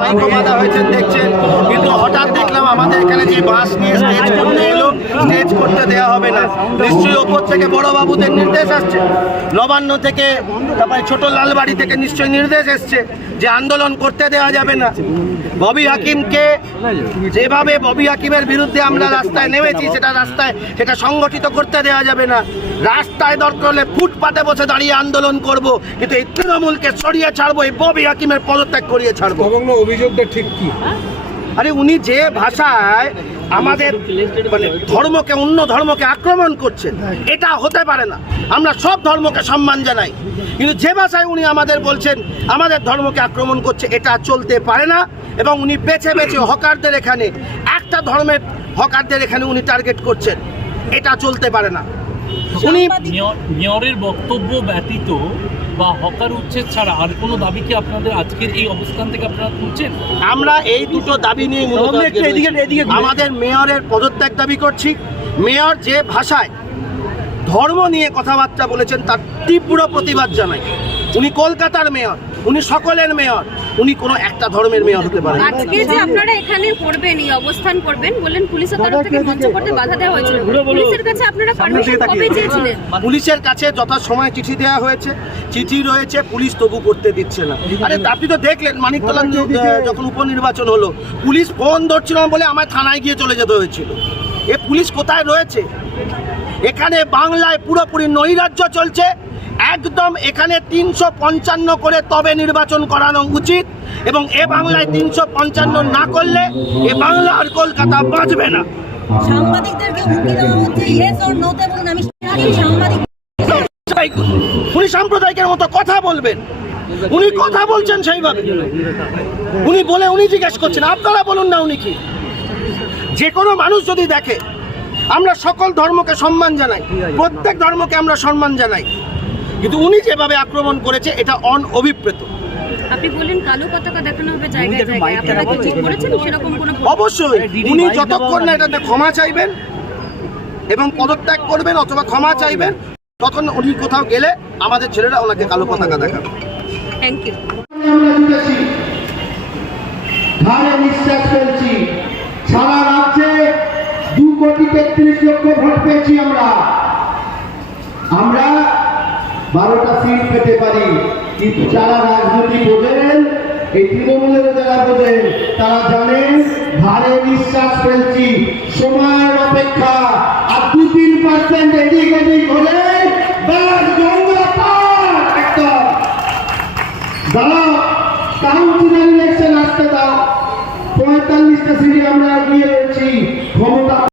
বাঁধা দেখছেন। কিন্তু হঠাৎ দেখলাম আমাদের এখানে যে বাস নিয়ে স্টেজ করতে এলো স্টেজ করতে দেওয়া হবে না। নিশ্চয়ই ওপর থেকে বড় বাবুদের নির্দেশ আসছে। নবান্ন থেকে তারপরে ছোট লালবাড়ি থেকে নিশ্চয়ই নির্দেশ এসছে যে আন্দোলন করতে দেওয়া যাবে না। ববি হাকিমকে যেভাবে ববি হাকিমের বিরুদ্ধে আমরা রাস্তায় নেমেছি, সেটা রাস্তায়, সেটা সংগঠিত করতে দেওয়া যাবে না। রাস্তায় দরকার হলে ফুটপাতে বসে দাঁড়িয়ে আন্দোলন করব, কিন্তু এই তৃণমূলকে সরিয়ে ছাড়বো, এই ববি হাকিমের পদত্যাগ করিয়ে ছাড়বো। অভিযোগটা ঠিক কি? আরে উনি যে ভাষায় আমাদের মানে ধর্মকে অন্য ধর্মকে আক্রমণ করছেন এটা হতে পারে না। আমরা সব ধর্মকে সম্মান জানাই। কিন্তু যে ভাষায় উনি আমাদের বলছেন আমাদের ধর্মকে আক্রমণ করছে এটা চলতে পারে না। এবং উনি বেছে বেছে হকারদের এখানে একটা ধর্মের হকারদের এখানে উনি টার্গেট করছেন এটা চলতে পারে না। উনি মেয়রের বক্তব্য ব্যতীত বা হকার উচ্ছেদ ছাড়া আর কোনো দাবি কি আপনাদের আজকের এই অবস্থান থেকে আপনারা তুলছেন? আমরা এই দুটো দাবি নিয়ে। আমাদের মেয়রের পদত্যাগ দাবি করছি। মেয়র যে ভাষায় ধর্ম নিয়ে কথাবার্তা বলেছেন তার তীব্র প্রতিবাদ জানাই। উনি কলকাতার মেয়র। উনি সকলের মেয়র। উনি কোনো একটা ধর্মের মেয়র হতে পারেন। আজকে যে আপনারা এখানে করবেন এই অবস্থান করবেন বললেন পুলিশের তরফ থেকে মঞ্চ করতে বাধা দেওয়া হয়েছিল। পুলিশের কাছে আপনারা পারমিশন কবে চেয়েছিলেন? পুলিশের কাছে যথা সময় চিঠি দেওয়া হয়েছে। চিঠি রয়েছে পুলিশ তবু করতে দিচ্ছে না। আরে আপনি তো দেখলেন মানিকতলা যখন উপনির্বাচন হলো পুলিশ ফোন ধরছিল না বলে আমার থানায় গিয়ে চলে যেতে হয়েছিল। এ পুলিশ কোথায় রয়েছে? এখানে বাংলায় পুরোপুরি নৈরাজ্য চলছে একদম এখানে তিনশো পঞ্চান্ন করে তবে নির্বাচন করানো উচিত এবং এ বাংলায় তিনশো পঞ্চান্ন না করলে এ বাংলা আর কলকাতা বাঁচবে না। উনি সাম্প্রদায়িকের মতো কথা বলবেন। উনি কথা বলছেন সেইভাবে। উনি বলে উনি জিজ্ঞেস করছেন আপনারা বলুন না উনি কি? যে কোনো মানুষ যদি দেখে আমরা সকল ধর্মকে সম্মান জানাই প্রত্যেক ধর্মকে আমরা সম্মান জানাই। কিন্তু উনি যেভাবে আক্রমণ করেছে এটা অন অভিপ্রেত আপনি বললেন কালো পতাকা দেখানো হবে জায়গায় জায়গায়। আপনারা কি করেছেন? সেরকম কোনো অবশ্যই। উনি যতক্ষণ না এটাতে ক্ষমা চাইবেন এবং পদত্যাগ করবেন অথবা ক্ষমা চাইবেন তখন উনি কোথাও গেলে আমাদের ছেলেরা ওনাকে কালো পতাকা দেখাবে। থ্যাংক ইউ ধারে নিঃশ্বাস ফেলছি। সারা রাজ্যে দু কোটি তেত্রিশ লক্ষ ভোট পেয়েছি আমরা। আমরা বারোটা সিট পেতে পারি। কিন্তু যারা রাজনীতি বোঝেন, এই তৃণমূলের যারা বোঝেন, তারা জানেন, ভারে নিঃশ্বাস ফেলছি। সময়ের অপেক্ষা। আর দু তিন পার্সেন্ট এদিক ওদিক হলে আসতে দাও, পঁয়তাল্লিশটা সিটে আমরা এগিয়ে রয়েছি